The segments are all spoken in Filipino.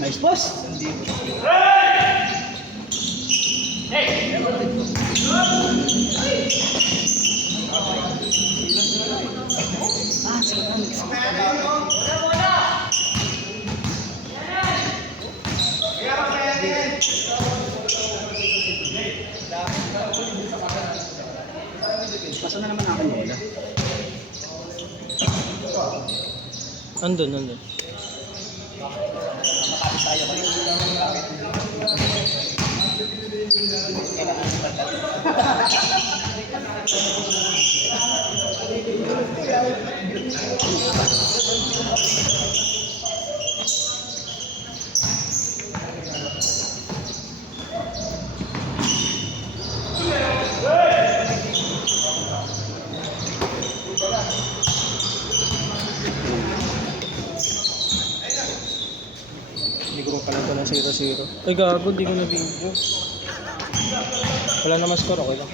Nice boss. Masa na naman ako wala. Andun, andun. Makapit tayo kayo. Hindi ko pa lang pala 0-0. Ay gago, di ko na video. Wala naman score, okay lang.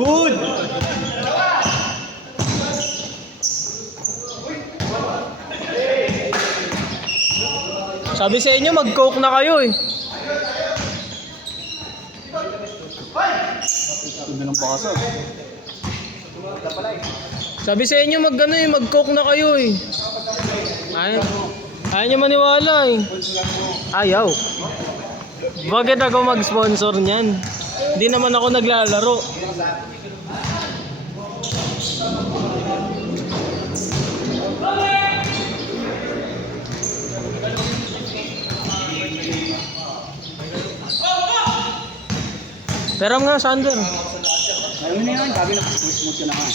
Good! Sabi sa inyo, mag-coke na kayo eh. Ganda ng pasok. Sabi sa inyo, mag-coke na kayo eh. Ayaw nyo maniwala eh. Ayaw. Bakit ako mag-sponsor niyan? Hindi naman ako naglalaro. Peram nga, Sander. Ayaw mo na yan, sabi na smooth ka na nga.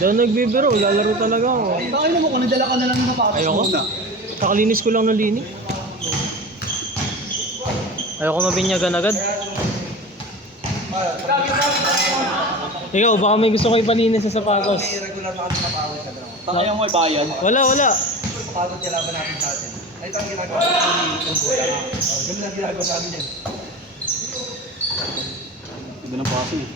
Daw nagbibiro, lalaro talaga ako. Bakit naman kung nadala ka na lang ng sapatos Ayoko. muna? Kakalinis ko lang ng linis. Ayoko mabinyagan agad. Ikaw, baka may gusto ko ipalinis sa sapatos. Kaya mo ay bayan. Wala. Pagod niya laban natin sa atin. Ay, ito ang ginagawa natin. Ganun ang ginagawa natin yan. Ganda ng pasok eh.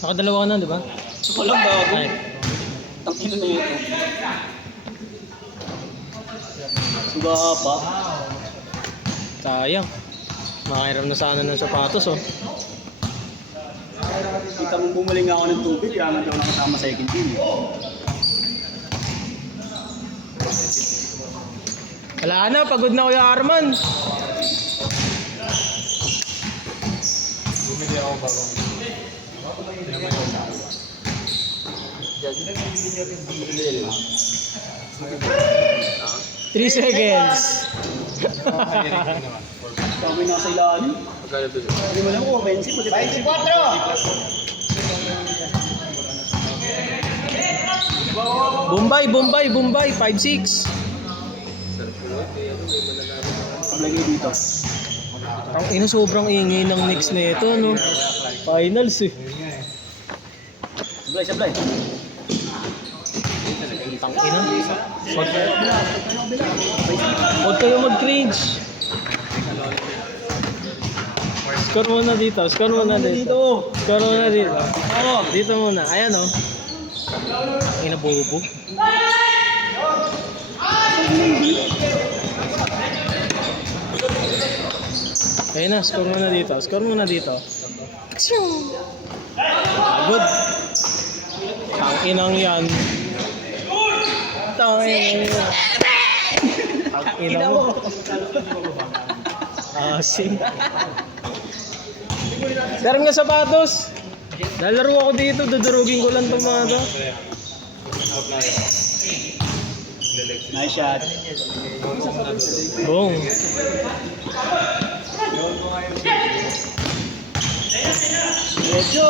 Nakadalawa ka na, di ba? Walang bago. Ay. Tangkilo na ito. Suga pa. Sayang. Makahiram na sana ng sapatos, oh. Kita mong bumalik nga ako ng tubig, kaya nga daw nakasama sa second team. Wala na, pagod na Kuya Arman. Bumili ako bagong. 3 seconds. Sabi na sa ilalim. Hindi mo lang kung offensive o defensive. 24! Bombay, 5-6. Paglagay dito. Ang ina, sobrang ingay ng Knicks na ito, no? Finals eh. Sablay. Tang ina. Huwag kayo mag-cringe. Score muna dito. Score muna dito. Dito muna. Ayan, oh. Ang ina, bobo. Ayun na, score muna dito. Score muna dito. Good. Tangkinang yan. Tangkinang yan. Tangkinang mo. Asing. Meron nga sapatos. Lalaro ako dito, dudurugin ko lang itong mga to. Nice shot. Boom. Medyo.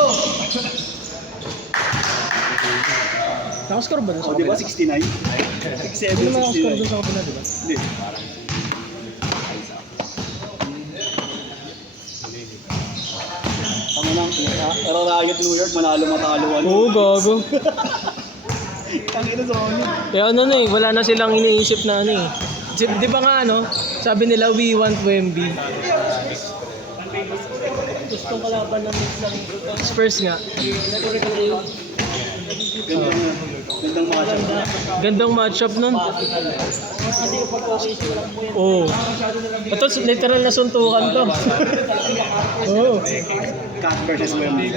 Nakascore ba doon sa O, di ba? kabila? 69? Hindi 67, naman nakascore 69. doon sa kabila, di ba? Hindi. Tama lang. Pero Rocket New York, manalo matalo. Oo, gago. Tangina sa ano. Kaya ano na eh, wala na silang iniisip na ano eh. Di ba nga ano, sabi nila we want Wemby. Gustong kalaban ng Spurs nga. Gandang matchup. Gandang matchup nun. Oo. Ito literal na suntukan to. Oo. Cat versus Wemby.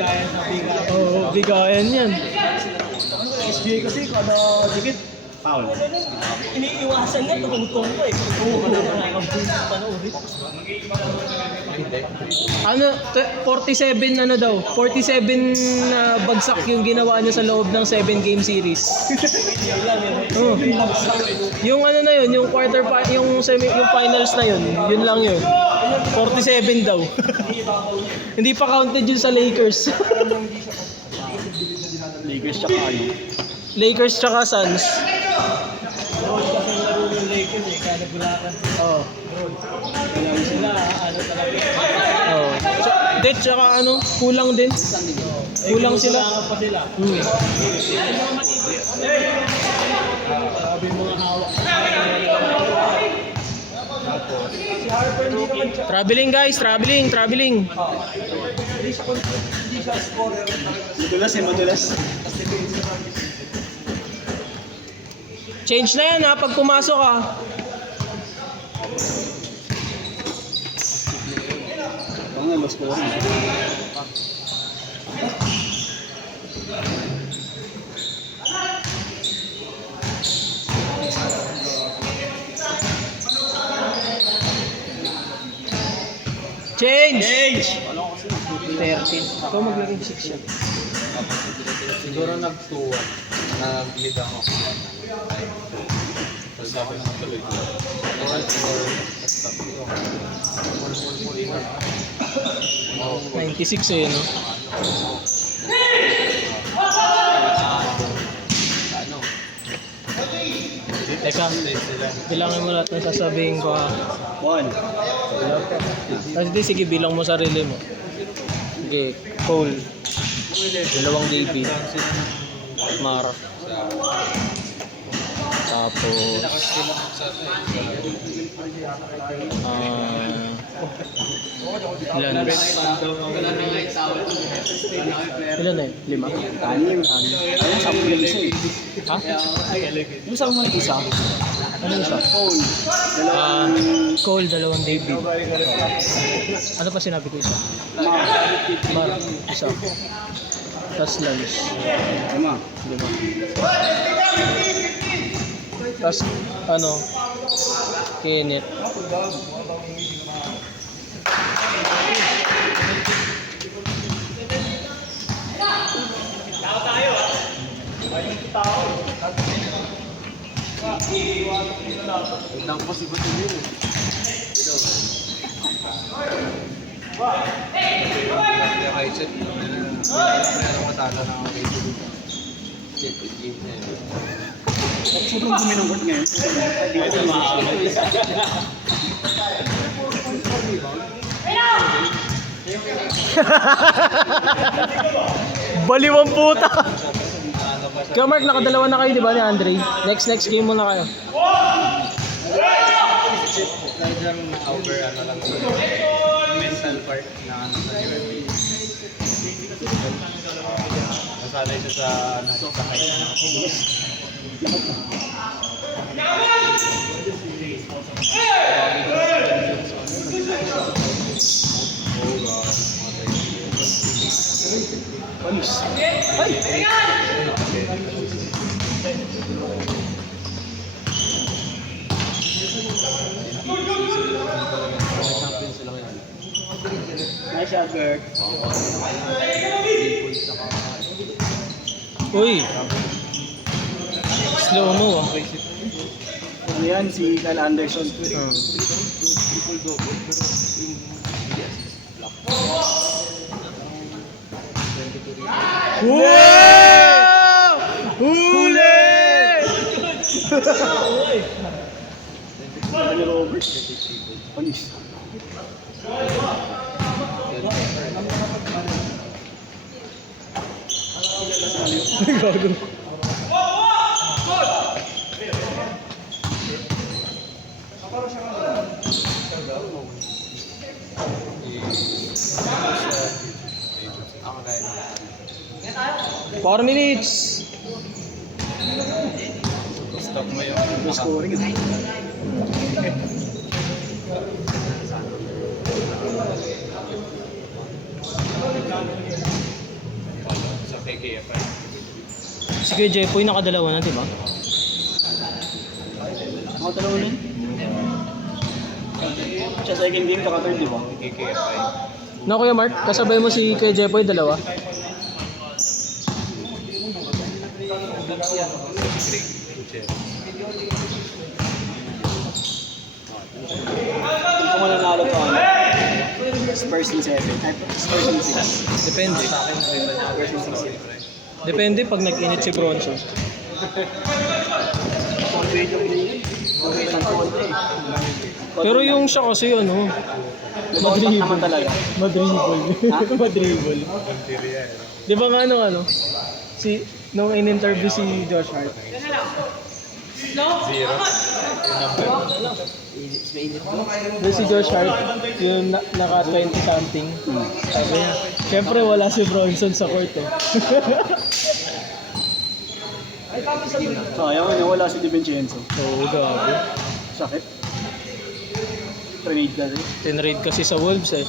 Oo, bigayan yan. SGA kasi kada dikit. Foul. Iniiwasan niya, tungtong ko eh. Oo, Ano, 47 ano daw? 47 na bagsak yung ginawa niya sa loob ng 7-game series. Oh. Yung ano na yun, yung yung finals na yun, yun lang yun. 47 daw. Hindi pa counted yun sa Lakers. Lakers tsaka ano. Lakers tsaka Suns. Oh. Oh. Dit tsaka ano, kulang din. Kulang sila. Hmm. Traveling guys, traveling. Madulas. Change na yan ha, pag pumasok ka. Ang low score. Change! 13. Ikaw maglaging 6 siya. Siguro nag-2-1. Nag-lead ako. Tapos ako naman tuloy. 96 eh, no? Teka, bilangin mo lahat ng sasabihin ko ha. 1. Kasi sige, bilang mo sarili mo. Okay, Cole. 2 DP. Mar. Tapos Lance. Ilan na yun? 5? Ayun, sabi mo lang isa eh. Ha? Yung sabi mo lang isa. Ano yung isa? Cole. Cole, 2 David. Ano pa sinabi ko isa? Mar. Isa. Tapos Lance. Tama. Diba? Tapos ano? Kenneth. Tignan ko pa si Batin yun eh. Kaya kahit set, meron matalo na ako dito. Set, game na yun. Sobrang dumi ng court ngayon. Baliw ang puta! Kaya Mark, nakadalawa na kayo, di ba ni Andre? Next game muna kayo. Dahil lang over ano lang yung mental part na ano sa UMB. Nasanay siya sa ano, sa kahit Panis. Ay! Champion sila ngayon. Nice shot, Bert. Uy! Slow mo ah. Ano yan, si Kyle Anderson. Wow! Huli! Ano ni Robert? Panis. Gago. Ako dahil 4 minutes. stop mo yung May scoring. sa PKF. Si Kuya Jepoy nakadalawa na, di ba? Mga dalawa nun. Siya second game, kaka third, di ba? PKF ay Na Kuya Mark, kasabay mo si Kuya Jepoy dalawa? Kung mananalo to, ano? Spurs in 7. Spurs in 6. Depende. Spurs in 6. Depende pag nag-init si Bronson. Pero yung siya kasi ano, Madribble naman talaga. madribble. Ha? Madribble. Di ba nga ano, nung in-interview si Josh Hart, doon si Josh Hart, yung naka 20 something, sabi niya, syempre wala si Bronson sa court eh. Sayang, wala si Di Vincenzo. Oo, gabi. Sakit. Grenade kasi. Tinrade kasi sa Wolves eh.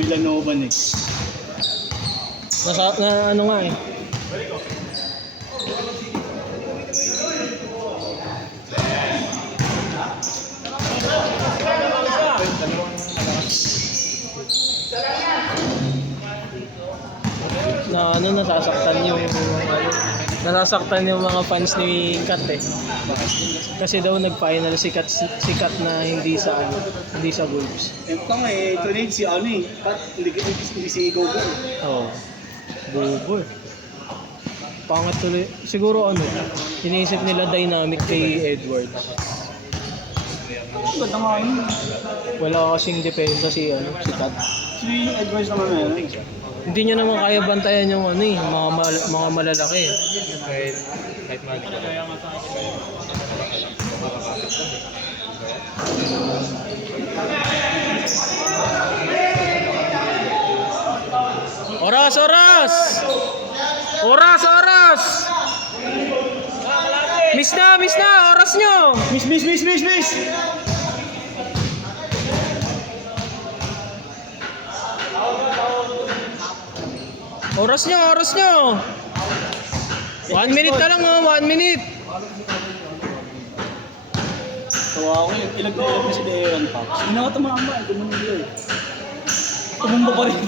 Villanova next. Ano nga eh. Nasasaktan yung mga fans ni Kat eh. Kasi daw nag-final si Kat na hindi sa Wolves. Ito nga eh, grenade si ano eh. Pat, hindi si Gogo. Oo. Bobo eh. Pangat tuloy. Siguro ano, iniisip nila dynamic kay Edwards. Ang ganda nga yun. Wala kasing depensa si Kat. Si Edwards naman meron. Hindi niya naman kaya bantayan yung ano eh, mga malalaki. kahit mali ka. Oras! Oras! Oras! Oras! Miss na! Miss na! Oras nyo! Miss! Oras nyo! Oras nyo! 1 minute na lang oh! 1 minute! Tawa ako, ilag na si Dejan Pax. Hindi na ako tumama, tumunog eh. Tumumba pa rin.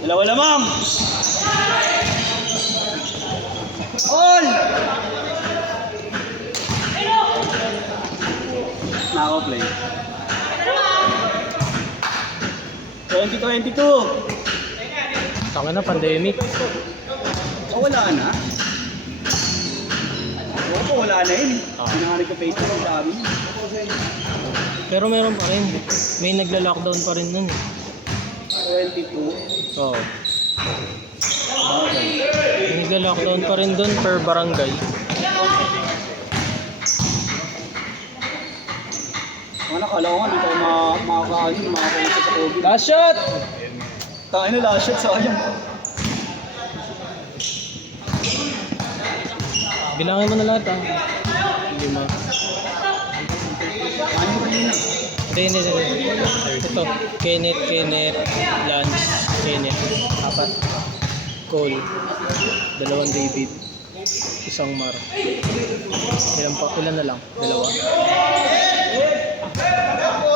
Dalawa ma'am! All! Nako-play. 2022! Tanga na, pandemic. Oh, wala na? Oo, wala na yun. Pinangalit ko Facebook ang dami. Pero meron pa rin. May nagla-lockdown pa rin nun eh. 22. Oo. May nagla-lockdown pa rin dun per barangay. Nakala ko nga, hindi tayo makakausap sa COVID. Last shot! Tayo na last shot, sayang. Bilangin mo na lahat ah. 5. Ano ba yun? Hindi. Ito, Kenneth, Lance, Kenneth. 4. Cole. 2 David. 1 Mar. Ilan na lang? 2.